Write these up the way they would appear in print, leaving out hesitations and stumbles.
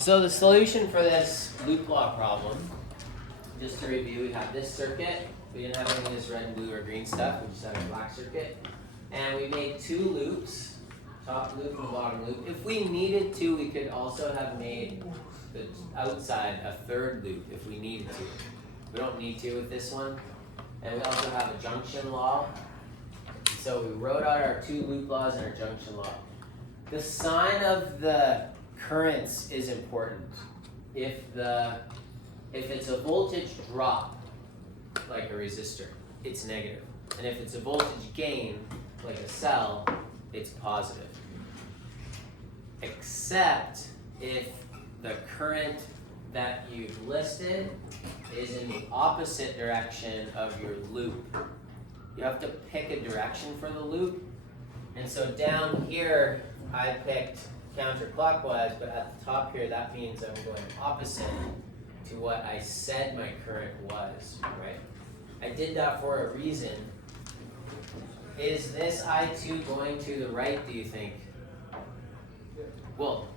So the solution for this loop law problem, just to review, we have this circuit. We didn't have any of this red and blue or green stuff. We just had a black circuit. And we made two loops, top loop and bottom loop. If we needed to, we could also have made the outside a third loop if we needed to. We don't need to with this one. And we also have a junction law. So we wrote out our two loop laws and our junction law. The sign of the currents is important. If it's a voltage drop, like a resistor, it's negative. And if it's a voltage gain, like a cell, it's positive. Except if the current that you've listed is in the opposite direction of your loop. You have to pick a direction for the loop. And so down here, I picked counterclockwise, but at the top here, that means I'm going opposite to what I said my current was, right? I did that for a reason. Is this I2 going to the right, do you think? Well,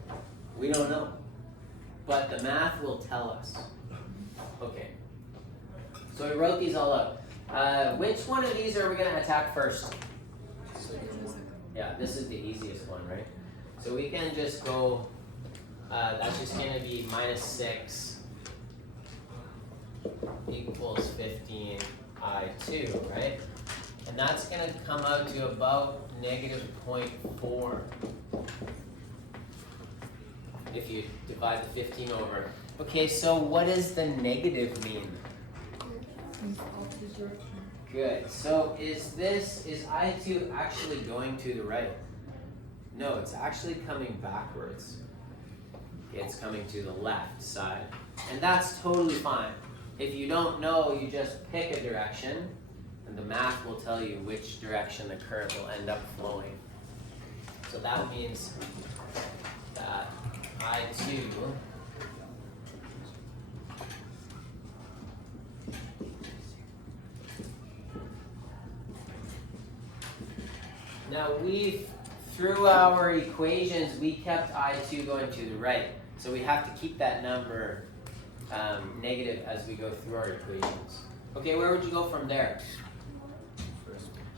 we don't know, but the math will tell us. Okay, so we wrote these all out. Which one of these are we going to attack first? Yeah, this is the easiest one, right? So we can just go, that's just going to be -6 equals 15 I2, right? And that's going to come out to about -0.4 if you divide the 15 over. Okay, so what does the negative mean? Good. So is I2 actually going to the right? No, it's actually coming backwards. It's coming to the left side. And that's totally fine. If you don't know, you just pick a direction, and the math will tell you which direction the current will end up flowing. So that means that I2 now through our equations, we kept I2 going to the right. So we have to keep that number negative as we go through our equations. Okay, where would you go from there?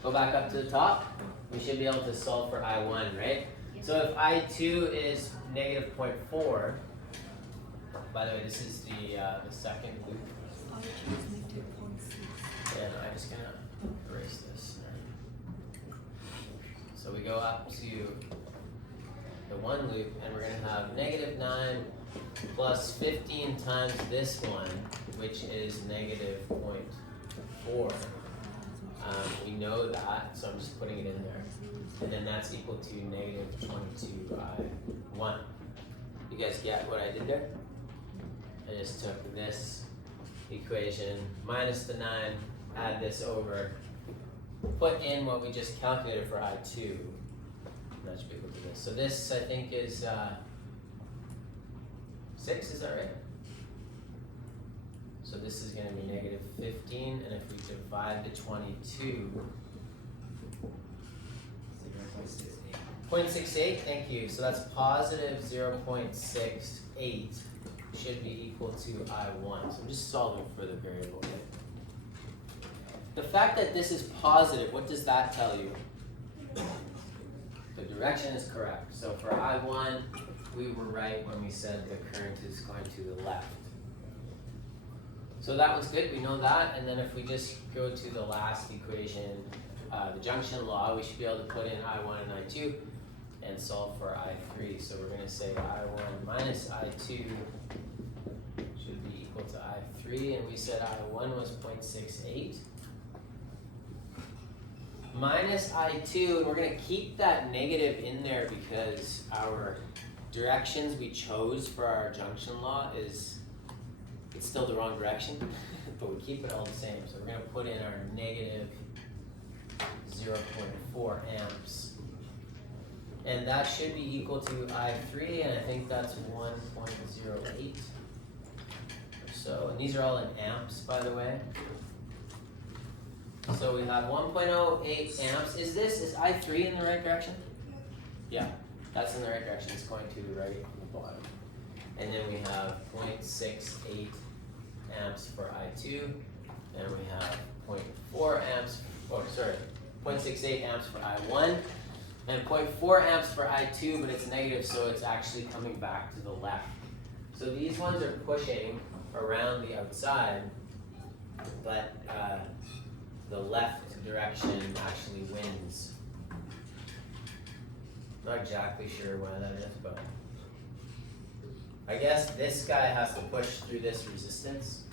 Go back up to the top. We should be able to solve for I1, right? So if I2 is -0.4, by the way, this is the second loop. And I'm just gonna erase this. So we go up to the one loop, and we're gonna have -9 plus 15 times this one, which is -0.4. We know that, so I'm just putting it in there. And then that's equal to -22 I1. You guys get what I did there? I just took this equation minus the 9, add this over, put in what we just calculated for I2. And that should be equal to this. So this, I think, is 6, is that right? So this is going to be -15, and if we divide the 22, 0.68, thank you. So that's positive 0.68 should be equal to I1. So I'm just solving for the variable. The fact that this is positive, what does that tell you? The direction is correct. So for I1, we were right when we said the current is going to the left. So that was good, we know that. And then if we just go to the last equation, the junction law, we should be able to put in I1 and I2 and solve for I3. So we're going to say I1 minus I2 should be equal to I3, and we said I1 was 0.68. Minus I2, and we're going to keep that negative in there because our directions we chose for our junction law it's still the wrong direction, but we keep it all the same. So we're going to put in our -0.4 amps. And that should be equal to I3, and I think that's 1.08 or so. And these are all in amps, by the way. So we have 1.08 amps. Is I3 in the right direction? Yeah, that's in the right direction. It's going to the right from the bottom. and then we have 0.68 amps for I2, and we have 0.4 amps, 0.68 amps for I1, and 0.4 amps for I2, but it's negative, so it's actually coming back to the left. So these ones are pushing around the outside, but the left direction actually wins. Not exactly sure why that is, but I guess this guy has to push through this resistance.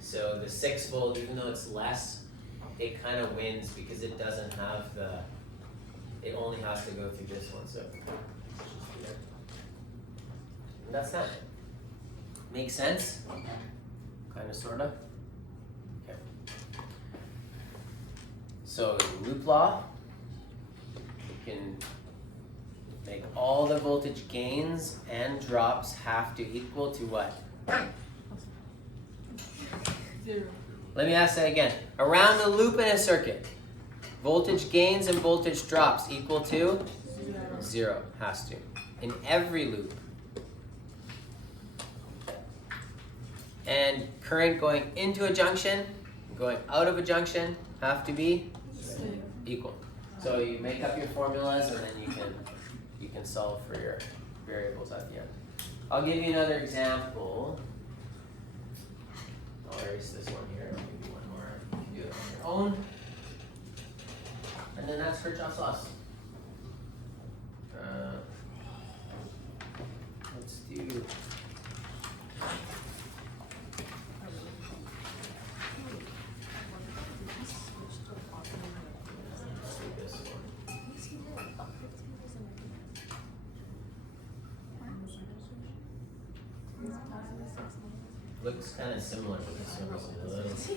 So the 6 volt, even though it's less, it kind of wins because it doesn't have it only has to go through this one. So and that's that. Make sense? Kind of, sort of. Okay. So loop law, we can make all the voltage gains and drops have to equal to what? 0. Let me ask that again. Around the loop in a circuit, voltage gains and voltage drops equal to? 0. Has to. In every loop. And current going into a junction, going out of a junction have to be equal. So you make up your formulas and then you can solve for your variables at the end. I'll give you another example. I'll erase this one here. I'll give you one more. You can do it on your own. And then that's Kirchhoff's laws. Let's do. Looks kind of similar, but this one is a little. So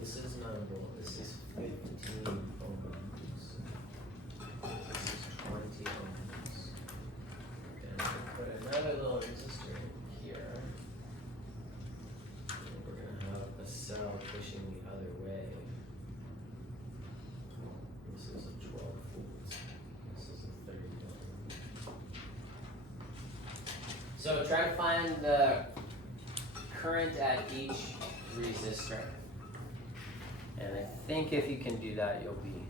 this is 9 volt. This is 15 ohms. This is 20 ohms. And we'll put another little resistor in here. And we're gonna have a cell pushing the other way. This is a 12 volt. This is a 30 ohm. So try to find the current at each resistor. And I think if you can do that, you'll be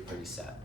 pretty set.